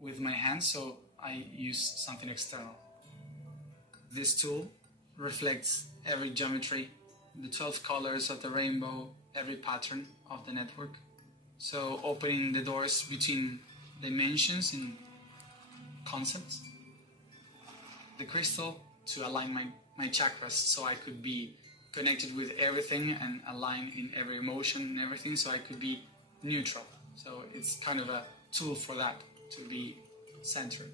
with my hands, so I use something external. This tool reflects every geometry, the 12 colors of the rainbow, every pattern of the network. So opening the doors between dimensions in concepts. The crystal to align my chakras, so I could be connected with everything and aligned in every emotion and everything, so I could be neutral. So it's kind of a tool for that, to be centered.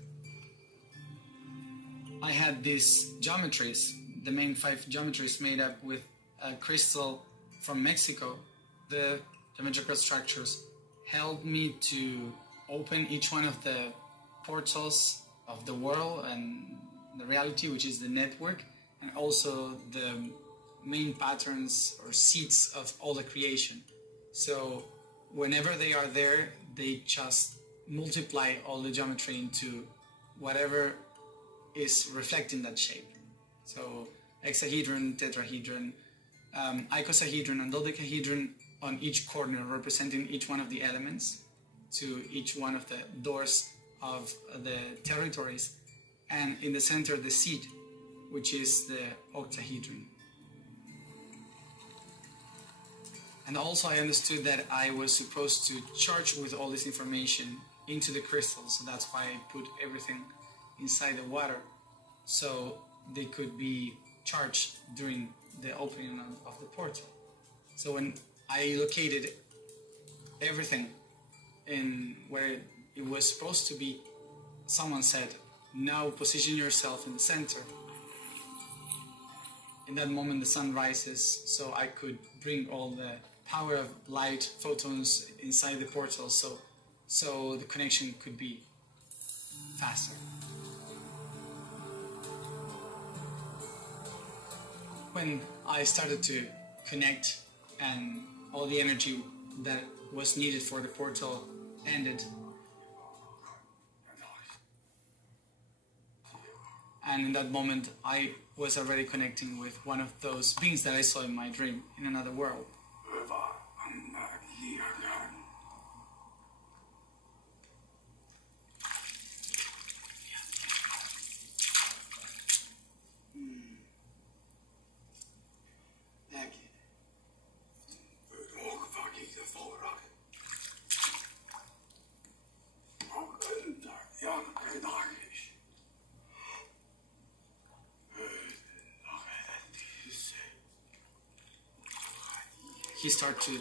I had these geometries, the main 5 geometries, made up with a crystal from Mexico. The geometrical structures helped me to open each one of the portals of the world and the reality, which is the network, and also the main patterns or seeds of all the creation. So whenever they are there, they just multiply all the geometry into whatever is reflecting that shape. So hexahedron, tetrahedron, icosahedron and dodecahedron on each corner, representing each one of the elements to each one of the doors of the territories, and in the center the seed, which is the octahedron. And also I understood that I was supposed to charge with all this information into the crystals, so that's why I put everything inside the water, so they could be charged during the opening of the portal. So when I located everything in where it was supposed to be, someone said, now position yourself in the center. In that moment the sun rises, so I could bring all the power of light, photons inside the portal, so the connection could be faster. When I started to connect and all the energy that was needed for the portal ended, and in that moment I was already connecting with one of those beings that I saw in my dream in another world. He started to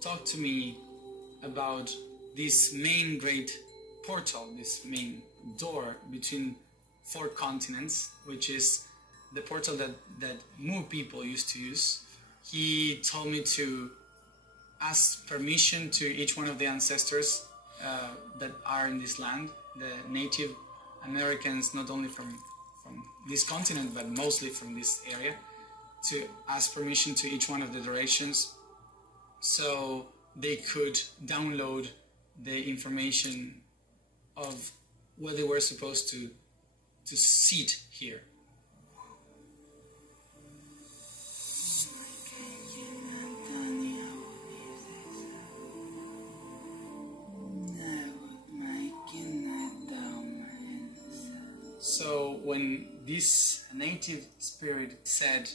talk to me about this main great portal, this main door between 4 continents, which is the portal that Mu people used to use. He told me to ask permission to each one of the ancestors that are in this land, the Native Americans, not only from this continent, but mostly from this area, to ask permission to each one of the directions, so they could download the information of what they were supposed to seed here. So when this native spirit said,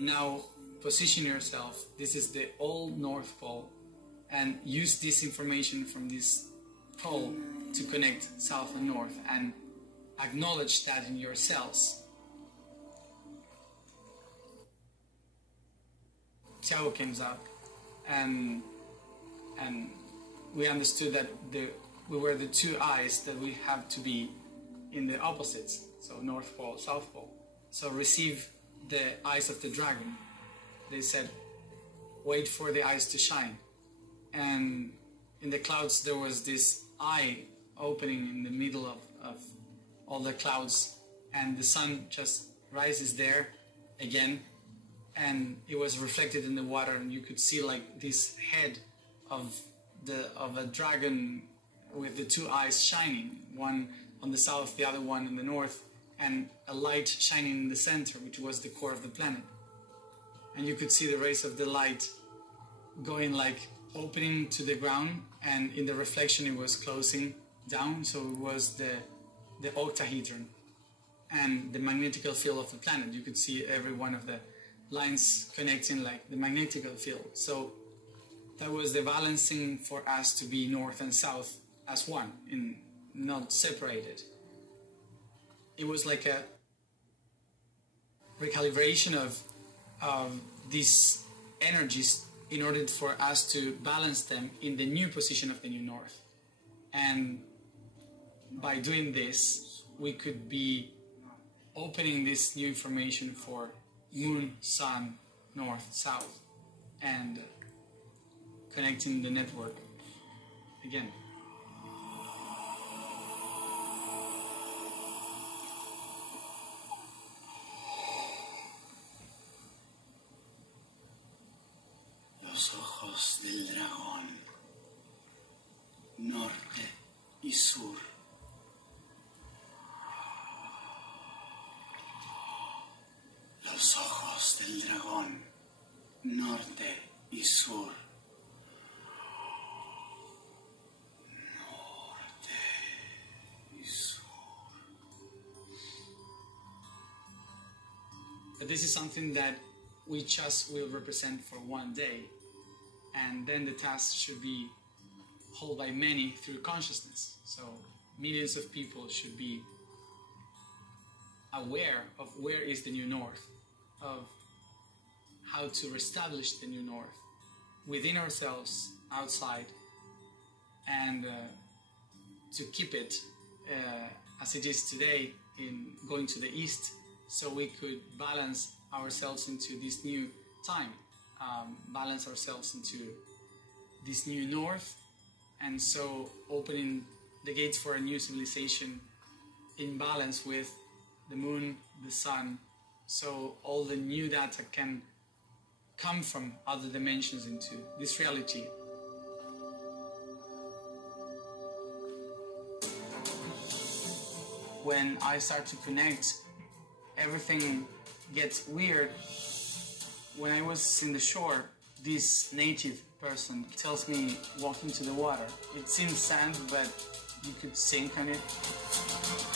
now position yourself, this is the old North Pole, and use this information from this pole to connect South and North, and acknowledge that in your cells. Tiago came up, and we understood that we were the 2 eyes that we have to be in the opposites, so North Pole, South Pole. So receive the eyes of the dragon. They said, wait for the eyes to shine. And in the clouds there was this eye opening in the middle of all the clouds, and the sun just rises there again, and it was reflected in the water, and you could see like this head of a dragon with the 2 eyes shining, one on the south, the other one in the north, and a light shining in the center, which was the core of the planet. And you could see the rays of the light going like opening to the ground, and in the reflection it was closing down, so it was the octahedron and the magnetical field of the planet. You could see every one of the lines connecting like the magnetical field. So that was the balancing for us to be north and south as one, in not separated. It was like a recalibration of these energies in order for us to balance them in the new position of the new north. And by doing this, we could be opening this new information for moon, sun, north, south, and connecting the network again. Los ojos del dragón, norte y sur. Los ojos del dragón, norte y sur. Norte y sur. But this is something that we just will represent for one day, and then the task should be held by many through consciousness. So millions of people should be aware of where is the new north, of how to reestablish the new north within ourselves, outside, and to keep it as it is today in going to the east, so we could balance ourselves into this new time, balance ourselves into this new north, and so opening the gates for a new civilization in balance with the moon, the sun, so all the new data can come from other dimensions into this reality. When I start to connect, everything gets weird. When I was in the shore, this native person tells me walk into the water. It seems sand, but you could sink on it.